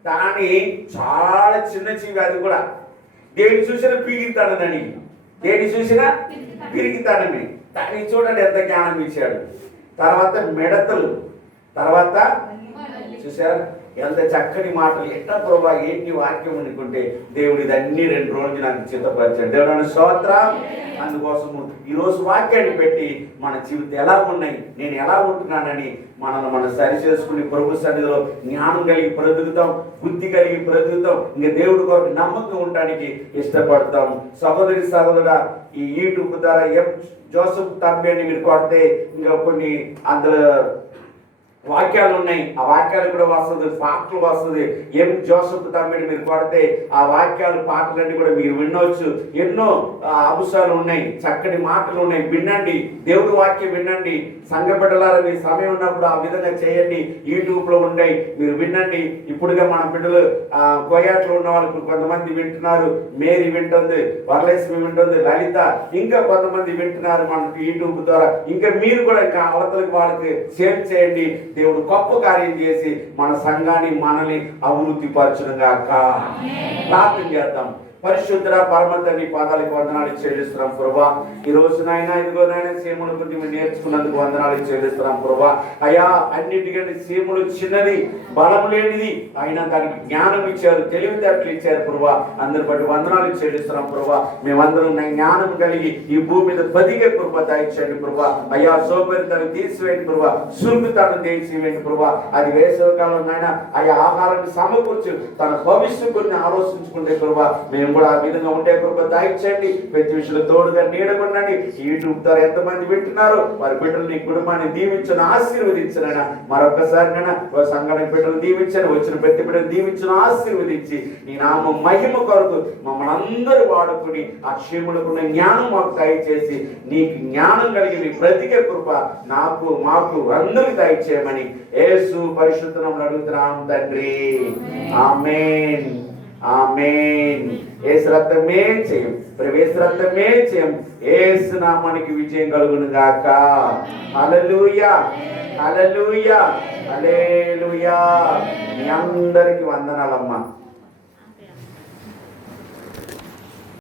దాని చాలా చిన్న జీవి, అది కూడా దేని చూసినా పీగితాడనని, దేని చూసినా పిరిగితాడని. దానికి చూడండి ఎంత జ్ఞానం ఇచ్చాడు. తర్వాత మిడతలు, తర్వాత చూసారా ఎంత చక్కని మాటలు. ఎట్లా ప్రభా ఏంటి వాక్యం అనుకుంటే దేవుడు ఇదన్నీ 2 రోజులు నాకు చిత్తపరిచాడు. దేవుడు స్తోత్రం. అందుకోసము ఈరోజు వాక్యాన్ని పెట్టి మన జీవితం ఎలా ఉన్నాయి, నేను ఎలా ఉంటున్నానని మనం సరి చేసుకుని ప్రభు సన్నిధిలో జ్ఞానం కలిగి బ్రతుకుతాం, బుద్ధి కలిగి బ్రతుకుతాం. ఇంకా దేవుడి కొరకు నమ్మకం ఉండడానికి ఇష్టపడతాం. సహోదరి సహోదరుడా, ఈ యూట్యూబ్ ద్వారా జోసెఫ్ తంబి అని మీరు కొడితే ఇంకా కొన్ని అందులో వాక్యాలు ఉన్నాయి. ఆ వాక్యాలు కూడా వస్తుంది, పాటలు వస్తుంది. జోసెఫ్ తమ్మిడి మీరు కొడితే ఆ వాక్యాలు పాటలన్నీ కూడా మీరు వినవచ్చు. ఎన్నో అంశాలు ఉన్నాయి, చక్కని మాటలు ఉన్నాయి. వినండి, దేవుడి వాక్యం వినండి. సంఘ బిడ్డలారా మీ సమయం ఉన్నప్పుడు ఆ విధంగా చేయండి. యూట్యూబ్లో ఉన్నాయి, మీరు వినండి. ఇప్పుడుగా మన బిడ్డలు కోయాట్లో ఉన్న వాళ్ళు కొంతమంది వింటున్నారు. మేరీ వింటుంది, వరలక్ష్మి వింటుంది, లలిత, ఇంకా కొంతమంది వింటున్నారు మన యూట్యూబ్ ద్వారా. ఇంకా మీరు కూడా ఇంకా అవతలకి వాళ్ళకి షేర్ చేయండి. దేవుడు గొప్ప కార్యం చేసి మన సంఘాన్ని మనల్ని అభివృద్ధి పరచునుగాక. ప్రార్థన చేద్దాం. పరిశుద్ధ పరమ తండ్రి పాదాలకు వందనాలు చెల్లిస్తున్నాం ప్రభా. ఈ రోజు నాయన ఇదిగో నాయన సీముల గురించి మేము నేర్చుకున్నందుకు వందనాలు చెల్లిస్తున్నాం ప్రభా. అయ్యా అన్నిటికంటే సీములు చిన్నది, బలం లేనిది, అయినా దానికి జ్ఞానం ఇచ్చారు, తెలివితేటలు ఇచ్చారు ప్రభా. అందరి బట్టి వందనాలు చెల్లిస్తున్నాం ప్రభా. మేమందరం జ్ఞానం కలిగి ఈ భూమి మీద బతికే ప్రభా దయచేయండి ప్రభా. అయ్యా సోపరితను తీసివేయండి ప్రభా, సురుకుతాను తీసివేయండి ప్రభా. అది వేసవి కాలం నాయన అయ్యా ఆహారాన్ని సమకూర్చు తన భవిష్యత్తు గురించి ఆలోచించుకుంటే ప్రభా మేము కూడా ఆ విధంగా ఉంటే కృప దయచేయండి. ప్రతి విషయంలో తోడుగా నీడగొండండి. యూట్యూబ్ ద్వారా ఎంతమంది వింటున్నారో వారి బిడ్డలు నీ కుటుంబాన్ని దీవించను, ఆశీర్వదించనైనా. మరొకసారి నైనా సంఘానికి బిడ్డలు దీవించను, వచ్చిన ప్రతి బిడ్డలు దీవించను, ఆశీర్వదించి నీ నామ మహిమ కొరకు మమ్మల్ని అందరూ వాడుకుని ఆ క్షేములకున్న జ్ఞానం మాకు దయచేసి నీకు జ్ఞానం కలిగి నీ బ్రతికే కృప నాకు మాకు అందరికి దయచేయమని యేసు పరిశుద్ధ నామములో అడుగుతున్నాం తండ్రి. ఆమేన్, ఆమేన్. యేసు రక్తమే చేయం, యేసు రక్తమే చేయం. యేసు నామానికి విజయం కలుగును గాక. హల్లెలూయా, హల్లెలూయా, హల్లెలూయా. మీ అందరికి వందనాలమ్మా.